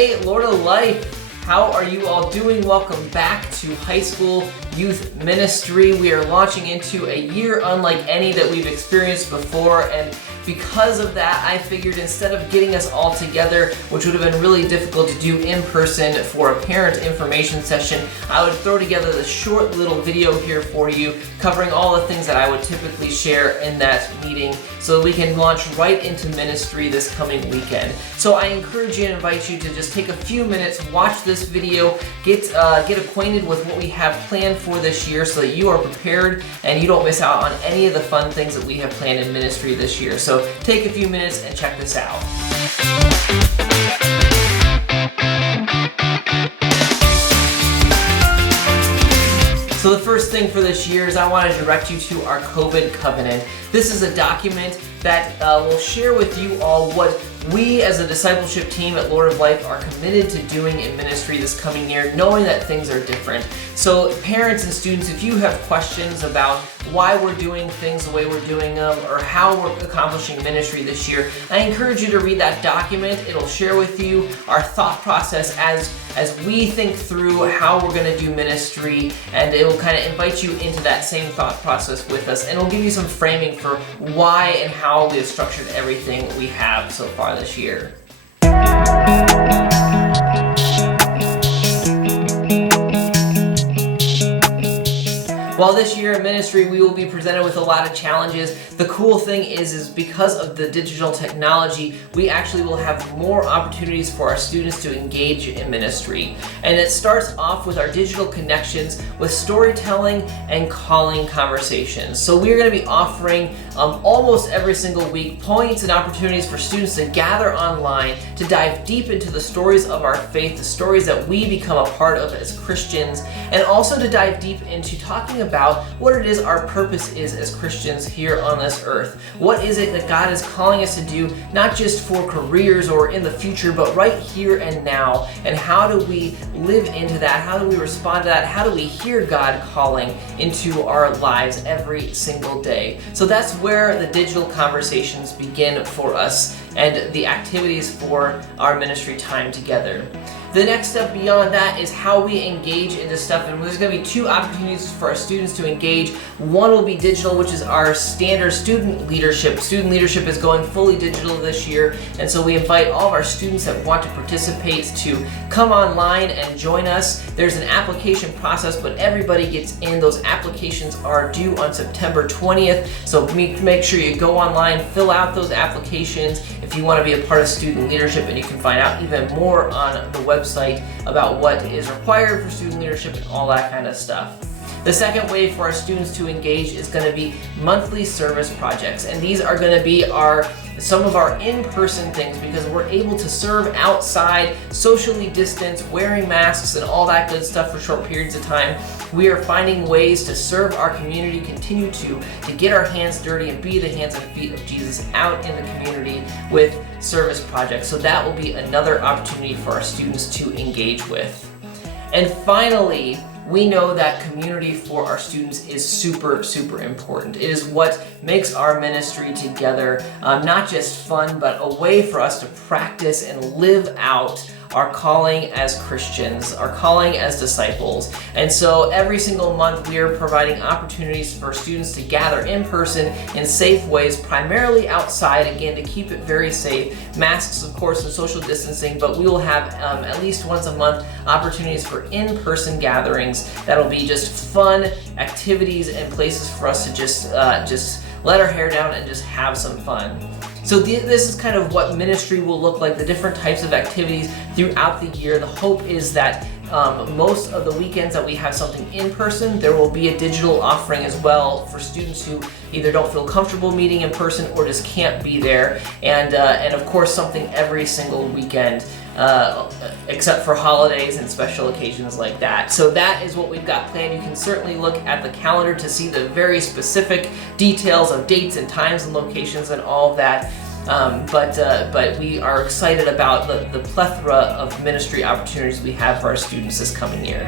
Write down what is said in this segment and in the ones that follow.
Hey, Lord of Life, how are you all doing? Welcome back to High School Youth Ministry. We are launching into a year unlike any that we've experienced before, and because of that, I figured instead of getting us all together, which would have been really difficult to do in person for a parent information session, I would throw together this short little video here for you covering all the things that I would typically share in that meeting so that we can launch right into ministry this coming weekend. So I encourage you and invite you to just take a few minutes, watch this video, get acquainted with what we have planned for this year so that you are prepared and you don't miss out on any of the fun things that we have planned in ministry this year. So take a few minutes and check this out. So the first thing for this year is I want to direct you to our COVID covenant. This is a document that will share with you all what we as a discipleship team at Lord of Life are committed to doing in ministry this coming year, knowing that things are different. So parents and students, if you have questions about why we're doing things the way we're doing them or how we're accomplishing ministry this year, I encourage you to read that document. It'll share with you our thought process as we think through how we're going to do ministry, and it will kind of invite you into that same thought process with us, and it'll give you some framing for why and how we have structured everything we have so far this year. While this year in ministry we will be presented with a lot of challenges, the cool thing is because of the digital technology, we actually will have more opportunities for our students to engage in ministry. And it starts off with our digital connections with storytelling and calling conversations. So we're going to be offering almost every single week points and opportunities for students to gather online to dive deep into the stories of our faith, the stories that we become a part of as Christians, and also to dive deep into talking about what it is our purpose is as Christians here on this earth. What is it that God is calling us to do, not just for careers or in the future, but right here and now? And how do we live into that? How do we respond to that? How do we hear God calling into our lives every single day? So that's where the digital conversations begin for us and the activities for our ministry time together. The next step beyond that is how we engage into stuff, and there's going to be two opportunities for our students to engage. One will be digital, which is our standard student leadership. Student leadership is going fully digital this year, and so we invite all of our students that want to participate to come online and join us. There's an application process, but everybody gets in. Those applications are due on September 20th, so make sure you go online, fill out those applications if you want to be a part of student leadership, and you can find out even more on the website about what is required for student leadership and all that kind of stuff. The second way for our students to engage is going to be monthly service projects, and these are going to be some of our in-person things because we're able to serve outside, socially distanced, wearing masks and all that good stuff for short periods of time. We are finding ways to serve our community, continue to get our hands dirty and be the hands and feet of Jesus out in the community with service projects. So that will be another opportunity for our students to engage with. And finally, we know that community for our students is super, super important. It is what makes our ministry together not just fun, but a way for us to practice and live out our calling as Christians, our calling as disciples. And so every single month we are providing opportunities for students to gather in person in safe ways, primarily outside, again, to keep it very safe. Masks, of course, and social distancing, but we will have at least once a month opportunities for in-person gatherings that'll be just fun activities and places for us to just let our hair down and just have some fun. So this is kind of what ministry will look like, the different types of activities throughout the year. The hope is that most of the weekends that we have something in person, there will be a digital offering as well for students who either don't feel comfortable meeting in person or just can't be there. And of course something every single weekend, except for holidays and special occasions like that. So that is what we've got planned. You can certainly look at the calendar to see the very specific details of dates and times and locations and all of that. But we are excited about the plethora of ministry opportunities we have for our students this coming year.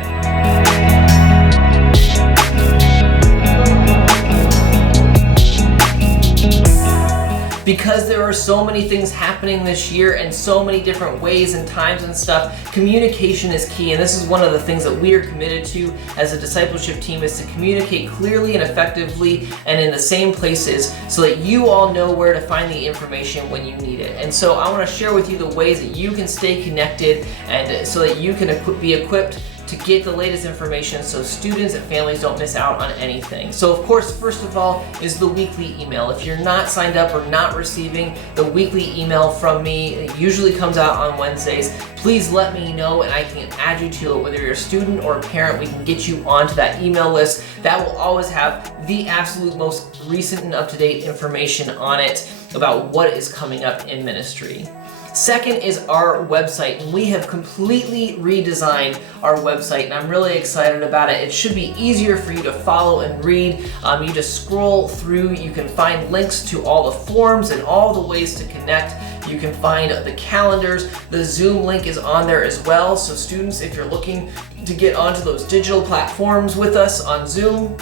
Because there are are so many things happening this year and so many different ways and times and stuff, communication is key, and this is one of the things that we are committed to as a discipleship team, is to communicate clearly and effectively and in the same places so that you all know where to find the information when you need it. And so I want to share with you the ways that you can stay connected and so that you can be equipped to get the latest information so students and families don't miss out on anything. So of course, first of all is the weekly email. If you're not signed up or not receiving the weekly email from me, it usually comes out on Wednesdays, please let me know and I can add you to it. Whether you're a student or a parent, we can get you onto that email list. That will always have the absolute most recent and up-to-date information on it about what is coming up in ministry. Second is our website, and we have completely redesigned our website, and I'm really excited about it. It should be easier for you to follow and read. You just scroll through, you can find links to all the forms and all the ways to connect. You can find the calendars. The Zoom link is on there as well, so students, if you're looking to get onto those digital platforms with us on Zoom,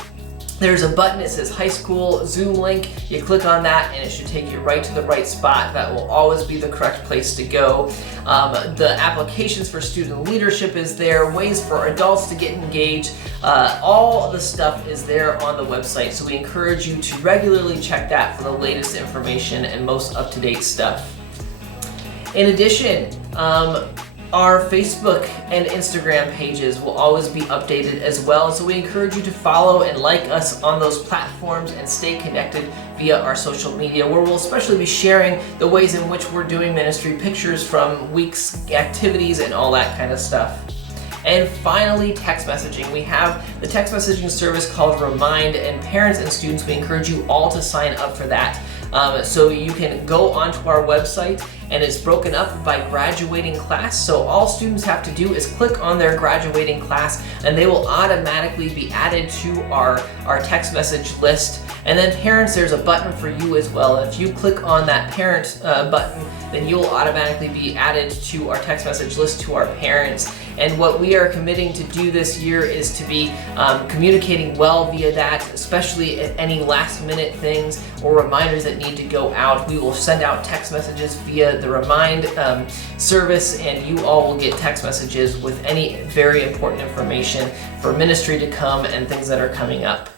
there's a button, it says high school Zoom link. You click on that and it should take you right to the right spot. That will always be the correct place to go. The applications for student leadership is there, ways for adults to get engaged. All the stuff is there on the website. So we encourage you to regularly check that for the latest information and most up-to-date stuff. In addition, our Facebook and Instagram pages will always be updated as well, so we encourage you to follow and like us on those platforms and stay connected via our social media, where we'll especially be sharing the ways in which we're doing ministry, pictures from week's activities and all that kind of stuff. And finally, text messaging. We have the text messaging service called Remind, and parents and students, we encourage you all to sign up for that. So you can go onto our website, and it's broken up by graduating class. So all students have to do is click on their graduating class and they will automatically be added to our text message list. And then parents, there's a button for you as well. If you click on that parent button, then you'll automatically be added to our text message list to our parents. And what we are committing to do this year is to be communicating well via that, especially at any last minute things or reminders that need to go out. We will send out text messages via the Remind service, and you all will get text messages with any very important information for ministry to come and things that are coming up.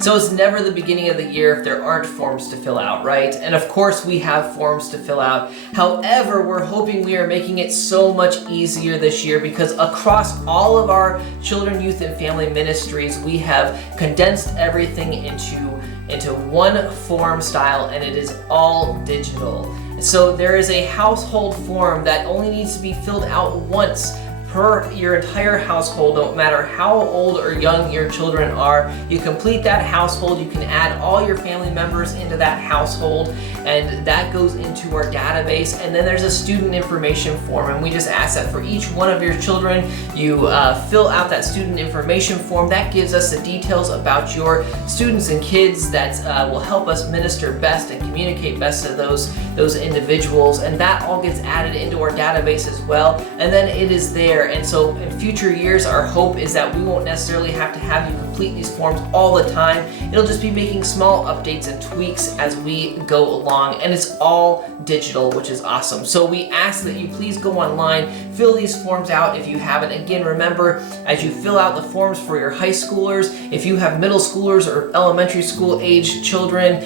So it's never the beginning of the year if there aren't forms to fill out, right? And of course we have forms to fill out. However, we're hoping we are making it so much easier this year because across all of our children, youth, and family ministries, we have condensed everything into one form style, and it is all digital. So there is a household form that only needs to be filled out once per your entire household, no matter how old or young your children are. You complete that household, you can add all your family members into that household, and that goes into our database. And then there's a student information form, and we just ask that for each one of your children, you fill out that student information form. That gives us the details about your students and kids that will help us minister best and communicate best to those individuals, and that all gets added into our database as well, and then it is there. And so in future years, our hope is that we won't necessarily have to have you complete these forms all the time. It'll just be making small updates and tweaks as we go along, and it's all digital, which is awesome. So we ask that you please go online, fill these forms out if you haven't. Again, remember, as you fill out the forms for your high schoolers, if you have middle schoolers or elementary school age children,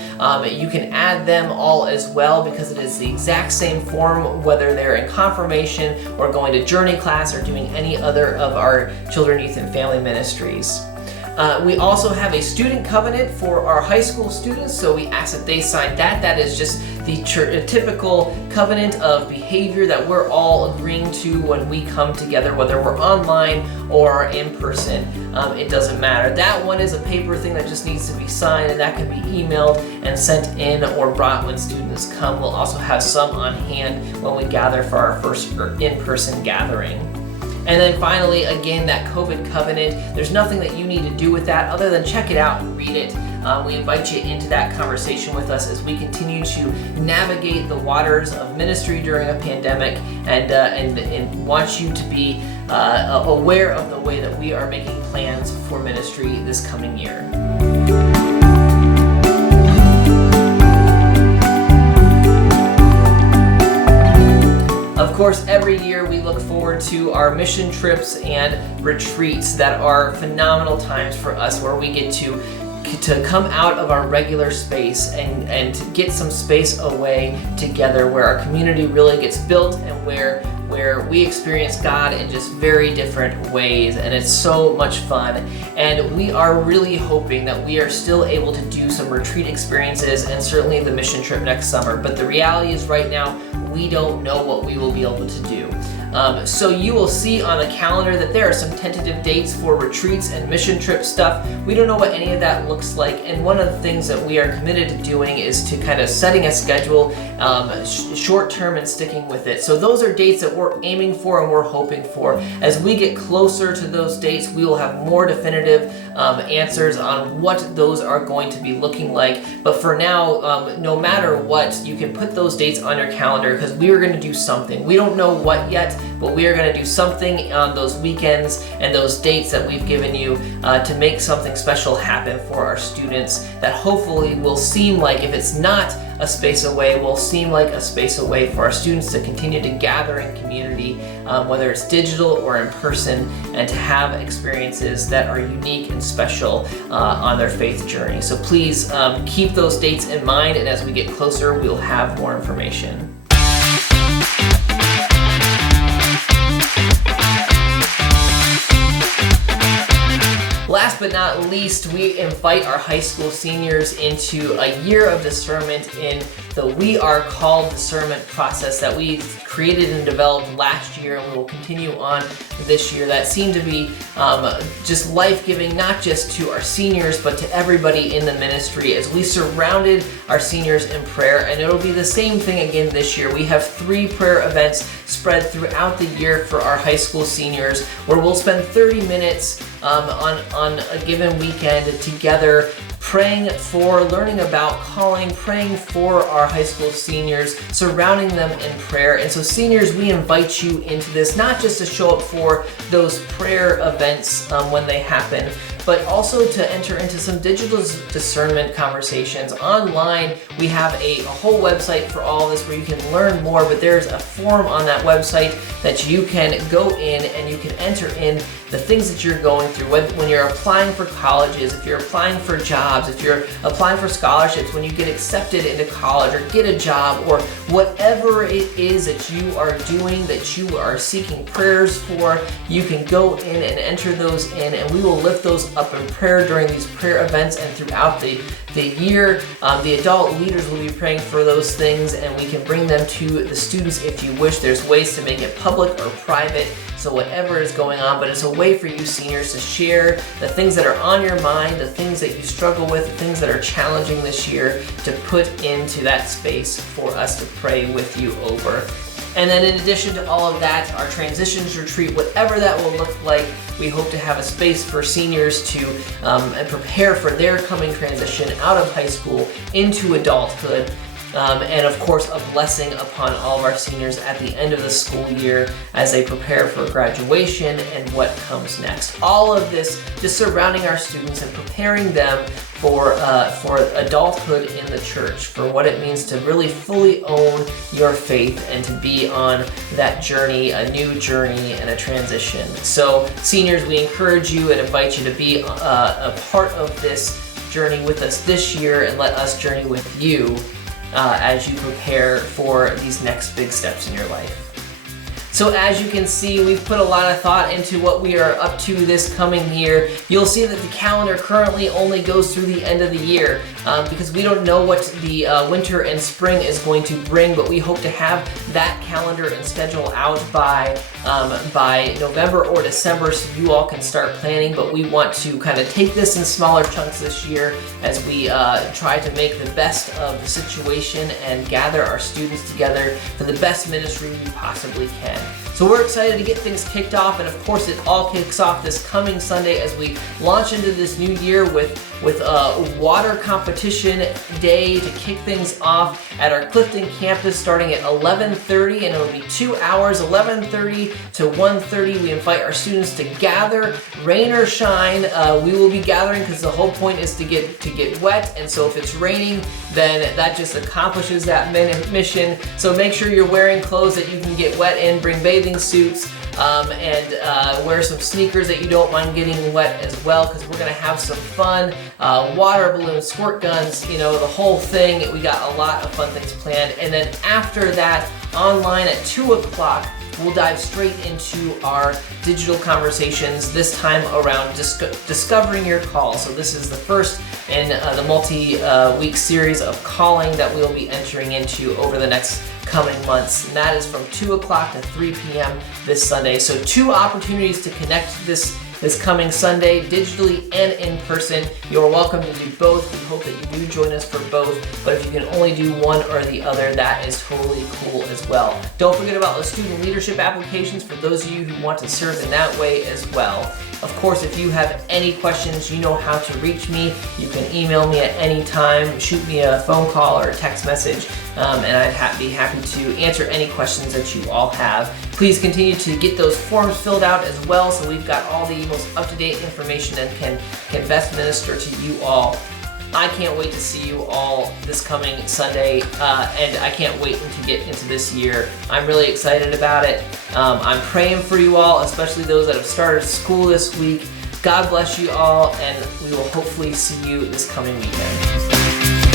you can add them all as well, because it is the exact same form whether they're in confirmation or going to journey class or doing any other of our children, youth, and family ministries. We also have a student covenant for our high school students, so we ask that they sign that. That is just the typical covenant of behavior that we're all agreeing to when we come together, whether we're online or in person. It doesn't matter. That one is a paper thing that just needs to be signed, and that can be emailed and sent in or brought when students come. We'll also have some on hand when we gather for our first in-person gathering. And then finally, again, that COVID covenant, there's nothing that you need to do with that other than check it out and read it. We invite you into that conversation with us as we continue to navigate the waters of ministry during a pandemic, and want you to be aware of the way that we are making plans for ministry this coming year. Of course, every year we look forward to our mission trips and retreats that are phenomenal times for us, where we get to come out of our regular space and to get some space away together, where our community really gets built and where we experience God in just very different ways, and it's so much fun. And we are really hoping that we are still able to do some retreat experiences and certainly the mission trip next summer, but the reality is right now we don't know what we will be able to do. So you will see on the calendar that there are some tentative dates for retreats and mission trip stuff. We don't know what any of that looks like, and one of the things that we are committed to doing is to kind of setting a schedule short term and sticking with it. So those are dates that we're aiming for and we're hoping for. As we get closer to those dates, we will have more definitive answers on what those are going to be looking like. But for now, no matter what, you can put those dates on your calendar, because we are going to do something. We don't know what yet, but we are going to do something on those weekends and those dates that we've given you to make something special happen for our students that hopefully will seem like, if it's not a space away, will seem like a space away for our students to continue to gather in community, whether it's digital or in person, and to have experiences that are unique and special on their faith journey. So please keep those dates in mind, and as we get closer, we'll have more information. Last but not least, we invite our high school seniors into a year of discernment in the We Are Called discernment process that we created and developed last year, and we will continue on this year. That seemed to be just life-giving, not just to our seniors, but to everybody in the ministry, as we surrounded our seniors in prayer. And it'll be the same thing again this year. We have 3 prayer events spread throughout the year for our high school seniors, where we'll spend 30 minutes on a given weekend together, praying for, learning about calling, praying for our high school seniors, surrounding them in prayer. And so seniors, we invite you into this, not just to show up for those prayer events when they happen, but also to enter into some digital discernment conversations online. We have a whole website for all this where you can learn more, but there's a form on that website that you can go in and you can enter in the things that you're going through. When you're applying for colleges, if you're applying for jobs, if you're applying for scholarships, when you get accepted into college or get a job, or whatever it is that you are doing, that you are seeking prayers for, you can go in and enter those in, and we will lift those up in prayer during these prayer events and throughout the year. The adult leaders will be praying for those things, and we can bring them to the students if you wish. There's ways to make it public or private, so whatever is going on, but it's a way for you seniors to share the things that are on your mind, the things that you struggle with, the things that are challenging this year, to put into that space for us to pray with you over. And then in addition to all of that, our transitions retreat, whatever that will look like, we hope to have a space for seniors to prepare for their coming transition out of high school into adulthood. And of course, a blessing upon all of our seniors at the end of the school year as they prepare for graduation and what comes next. All of this just surrounding our students and preparing them for adulthood in the church, for what it means to really fully own your faith and to be on that journey, a new journey and a transition. So seniors, we encourage you and invite you to be a part of this journey with us this year, and let us journey with you as you prepare for these next big steps in your life. So as you can see, we've put a lot of thought into what we are up to this coming year. You'll see that the calendar currently only goes through the end of the year because we don't know what the winter and spring is going to bring, but we hope to have that calendar and schedule out by November or December so you all can start planning. But we want to kind of take this in smaller chunks this year as we try to make the best of the situation and gather our students together for the best ministry we possibly can. So we're excited to get things kicked off, and of course it all kicks off this coming Sunday as we launch into this new year with a water competition day to kick things off at our Clifton campus starting at 11:30, and it will be 2 hours, 11:30 to 1:30. We invite our students to gather, rain or shine. We will be gathering because the whole point is to get wet, and so if it's raining, then that just accomplishes that mission. So make sure you're wearing clothes that you can get wet in, bring bathing suits, and wear some sneakers that you don't mind getting wet as well, because we're gonna have some fun. Water balloons, squirt guns, the whole thing. We got a lot of fun things planned. And then after that, online at 2 o'clock, we'll dive straight into our digital conversations, this time around discovering your call. So this is the first in the multi-week series of calling that we'll be entering into over the next coming months, and that is from 2 o'clock to 3 p.m. this Sunday. So 2 opportunities to connect this coming Sunday, digitally and in person. You're welcome to do both. We hope that you do join us for both, but if you can only do one or the other, that is totally cool as well. Don't forget about the student leadership applications for those of you who want to serve in that way as well. Of course, if you have any questions, you know how to reach me. You can email me at any time, shoot me a phone call or a text message, and I'd be happy to answer any questions that you all have. Please continue to get those forms filled out as well, so we've got all the most up-to-date information and can best minister to you all. I can't wait to see you all this coming Sunday, and I can't wait to get into this year. I'm really excited about it. I'm praying for you all, especially those that have started school this week. God bless you all, and we will hopefully see you this coming weekend.